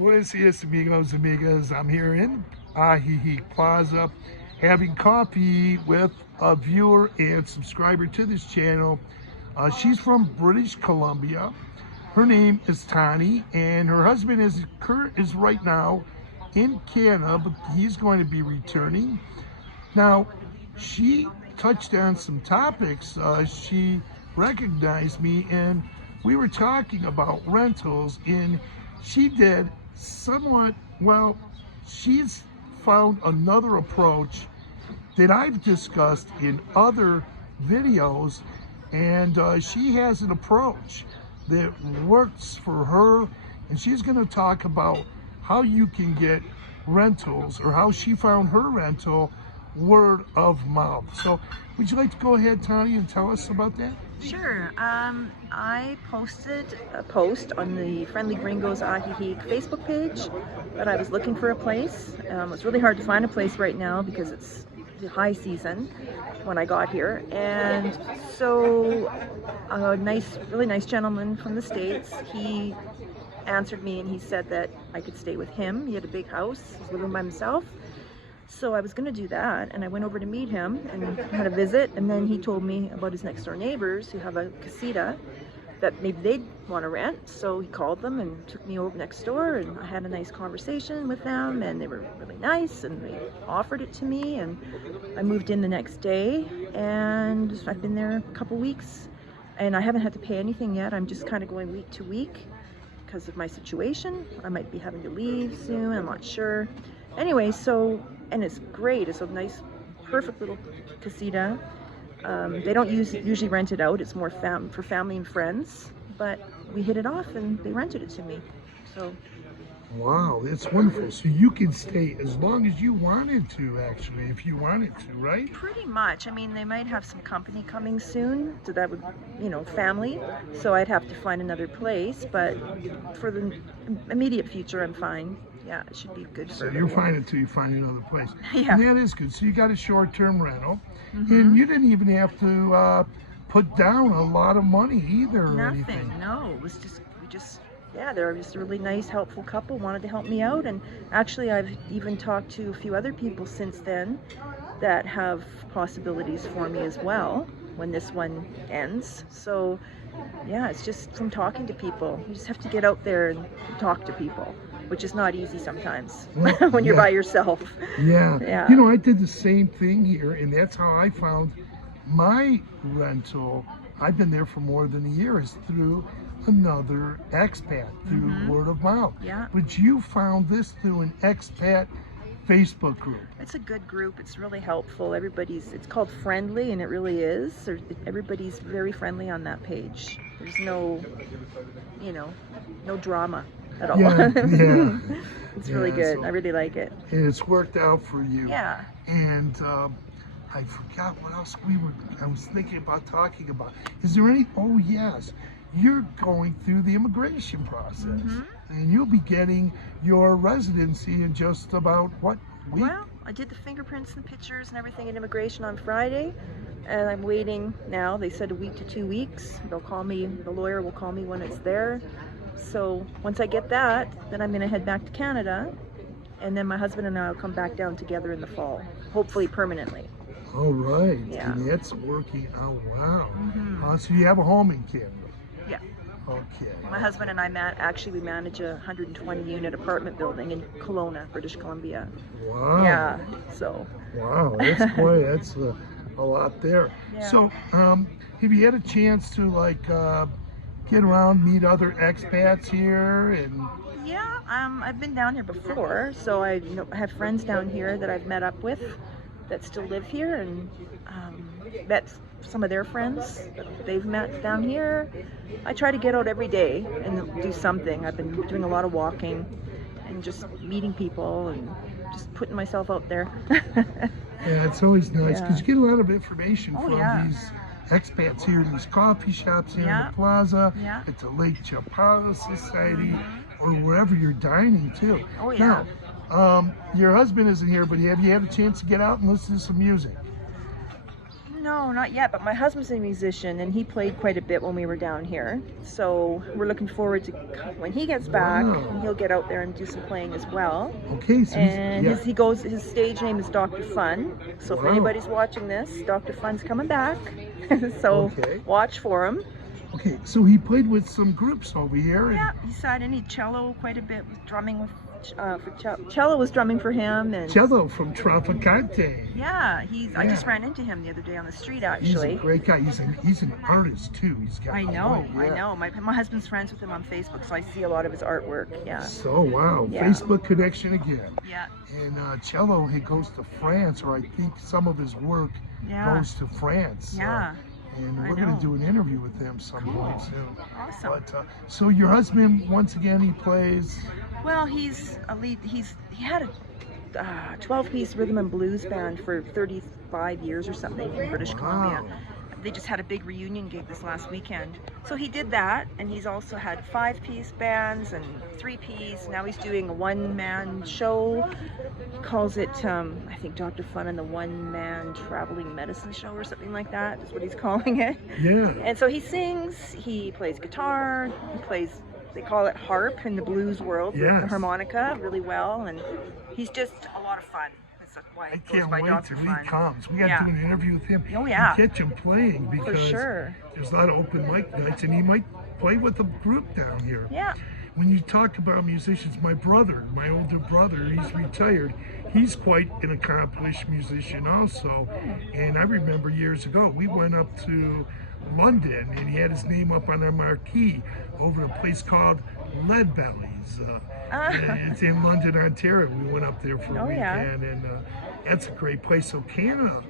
Buenos dias, amigos, amigas. I'm here in Ajijic Plaza having coffee with a viewer and subscriber to this channel. She's from British Columbia. Her name is Tani, and her husband is right now in Canada, but he's going to be returning. Now, she touched on some topics. She recognized me, and we were talking about rentals, and she did somewhat, well, she's found another approach that I've discussed in other videos, and she has an approach that works for her, and she's going to talk about how you can get rentals, or how she found her rental, word of mouth. So would you like to go ahead, Tani, and tell us about that? Sure. I posted a post on the Friendly Gringos Ajijic Facebook page that I was looking for a place. It's really hard to find a place right now because it's the high season when I got here. And so a really nice gentleman from the States, he answered me and he said that I could stay with him. He had a big house, he was living by himself. So I was going to do that, and I went over to meet him and had a visit, and then he told me about his next door neighbors who have a casita that maybe they'd want to rent. So he called them and took me over next door, and I had a nice conversation with them, and they were really nice, and they offered it to me, and I moved in the next day, and I've been there a couple weeks, and I haven't had to pay anything yet. I'm just kind of going week to week because of my situation. I might be having to leave soon, I'm not sure. Anyway, so, and it's great. It's a nice, perfect little casita. They don't usually rent it out. It's more for family and friends. But we hit it off, and they rented it to me. So. Wow, that's wonderful. So you can stay as long as you wanted to, actually, if you wanted to, right? Pretty much. I mean, they might have some company coming soon, so that would, family. So I'd have to find another place. But for the immediate future, I'm fine. Yeah, it should be good. So you're fine until you find another place. Yeah. And that is good. So you got a short-term rental, and you didn't even have to put down a lot of money either. Or Nothing. Anything. No, it was they're just a really nice, helpful couple. Wanted to help me out, and actually, I've even talked to a few other people since then that have possibilities for me as well when this one ends. So, yeah, it's just from talking to people. You just have to get out there and talk to people, which is not easy sometimes when you're by yourself. Yeah. Yeah. I did the same thing here, and that's how I found my rental. I've been there for more than a year, is through another expat, through word of mouth. Yeah. But you found this through an expat Facebook group. It's a good group. It's really helpful. It's called Friendly, and it really is. Everybody's very friendly on that page. There's no drama at all. Yeah, yeah. It's really good. So, I really like it. And it's worked out for you. Yeah. And I forgot what else I was thinking about talking about. Is there any, oh yes, you're going through the immigration process. And you'll be getting your residency in just about, what, week? Well, I did the fingerprints and pictures and everything at immigration on Friday, and I'm waiting now. They said a week to 2 weeks. They'll call me, the lawyer will call me when it's there. So once I get that, then I'm going to head back to Canada, and then my husband and I will come back down together in the fall, hopefully permanently. All right. Yeah. And that's working out. Wow. So you have a home in Canada? Yeah. Okay. My husband and I we manage a 120-unit apartment building in Kelowna, British Columbia. Wow. Yeah. So. Wow, that's a lot there. Yeah. So, have you had a chance to get around, meet other expats here, and? Yeah, I've been down here before, so I have friends down here that I've met up with that still live here, and met some of their friends that they've met down here. I try to get out every day and do something. I've been doing a lot of walking and just meeting people and just putting myself out there. Yeah, it's always nice because you get a lot of information from these expats here in these coffee shops here in the Plaza, at the Lake Chapala Society, or wherever you're dining too. Oh yeah. Now, your husband isn't here, but have you had a chance to get out and listen to some music? No, not yet, but my husband's a musician and he played quite a bit when we were down here. So we're looking forward to when he gets back, Wow. he'll get out there and do some playing as well. Okay, so And yeah. his stage name is Dr. Fun. So if Wow. anybody's watching this, Dr. Fun's coming back. So Okay. watch for him. Okay, so he played with some groups over here. And Yeah, he sat in, he cello quite a bit, with drumming with cello was drumming for him, and Cello from Traficante. yeah, I just Yeah. ran into him the other day on the street He's a actually. great guy. He's an artist too. He's got I know, yeah. I know. My husband's friends with him on Facebook, so I see a lot of his artwork. Yeah, So wow, Yeah. Facebook connection again. yeah, And cello, he goes to France, or I think some of his work yeah, goes to France. yeah. And I we're going know. to do an interview with him some Cool. point soon. Awesome. But so your husband, once again, he plays. Well, he's a lead. He had a 12-piece rhythm and blues band for 35 years or something in British Columbia. Wow. They just had a big reunion gig this last weekend. So he did that, and he's also had 5-piece bands and 3-piece. Now he's doing a one-man show. He calls it, I think, Dr. Fun and the One-Man Traveling Medicine Show or something like that is what he's calling it. Yeah. And so he sings, he plays guitar, he plays, they call it harp in the blues world, with the Yes. harmonica really well, and he's just a lot of fun. That's why I it goes can't by wait Dr. till Fun. he comes. We got to Yeah. do an interview with him. Oh, yeah. And catch him playing For because sure. there's a lot of open mic nights, and he might play with a group down here. Yeah. When you talk about musicians, my older brother, he's retired. He's quite an accomplished musician also. And I remember years ago, we went up to London and he had his name up on a marquee over a place called Lead Bellies. And it's in London, Ontario. We went up there for a Oh, yeah. weekend, and that's a great place. So Canada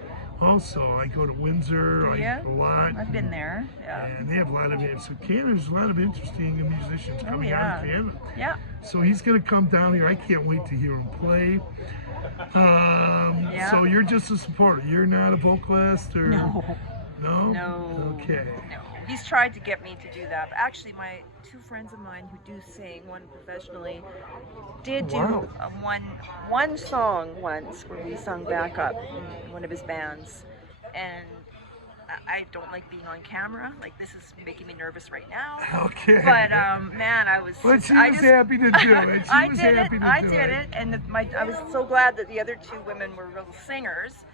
also, I go to Windsor Yeah. a lot. I've been there. Yeah. And they have a lot of it. So Canada's a lot of interesting musicians coming out of Canada. Yeah. So he's going to come down here. I can't wait to hear him play. Yeah. So you're just a supporter. You're not a vocalist or No. no? No. Okay. No. He's tried to get me to do that. But actually, my 2 friends of mine who do sing, one professionally, did do Wow. one song once where we sung backup in one of his bands. And I don't like being on camera. Like, this is making me nervous right now. Okay. But man, I was. But she I was just- happy to do it. She I was did happy it. to I do did it, and I was so glad that the other 2 women were real singers.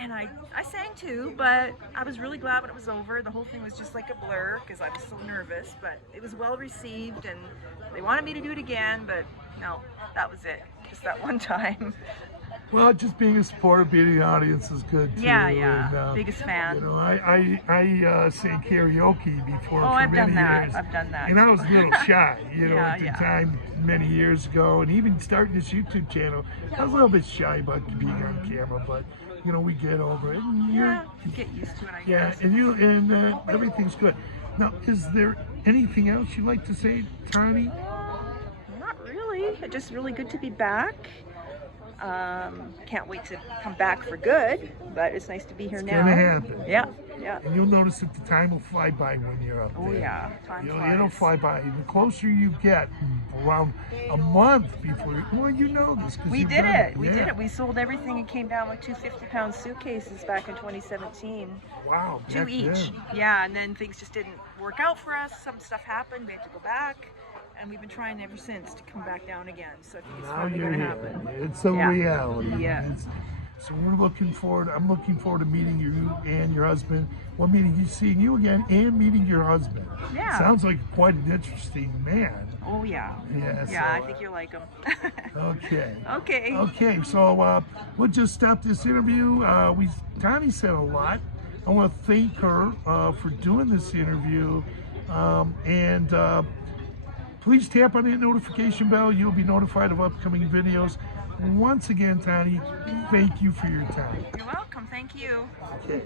And I sang too, but I was really glad when it was over. The whole thing was just like a blur because I was so nervous, but it was well received, and they wanted me to do it again, but no, that was it. Just that one time. Well, just being a supporter, being in the audience is good too. Yeah, yeah. And, Biggest fan. You know, I sang karaoke before Oh, for I've many done that. years. I've done that. And I was a little shy, you know, Yeah, at the yeah. time many years ago, and even starting this YouTube channel, I was a little bit shy about being on camera, but you know, we get over it. And Yeah, you get used to it, I yeah, guess. and everything's good. Now, is there anything else you'd like to say, Tani? Not really. It's just really good to be back. Can't wait to come back for good, but it's nice to be here now. Gonna happen. Yeah, yeah. And you'll notice that the time will fly by when you're up Oh there. yeah, time You know, flies. it'll fly by. The closer you get, around a month before, well, you know this. 'Cause We you've did done it. We Yeah. did it. We sold everything and came down with 2 50-pound suitcases back in 2017. Wow. 2 back each. then. Yeah, and then things just didn't work out for us. Some stuff happened. We had to go back. And we've been trying ever since to come back down again. So I think it's Now finally you're going to here. happen. It's a Yeah. reality. Yeah. So we're looking forward. I'm looking forward to meeting you and your husband. Well, seeing you again and meeting your husband. Yeah. Sounds like quite an interesting man. Oh yeah. Yeah. Yeah, I so, think you'll like them. Okay. Okay. Okay, so we'll just stop this interview. Tani said a lot. I want to thank her for doing this interview, and please tap on that notification bell. You'll be notified of upcoming videos. Once again, Tani, thank you for your time. You're welcome. Thank you. Okay.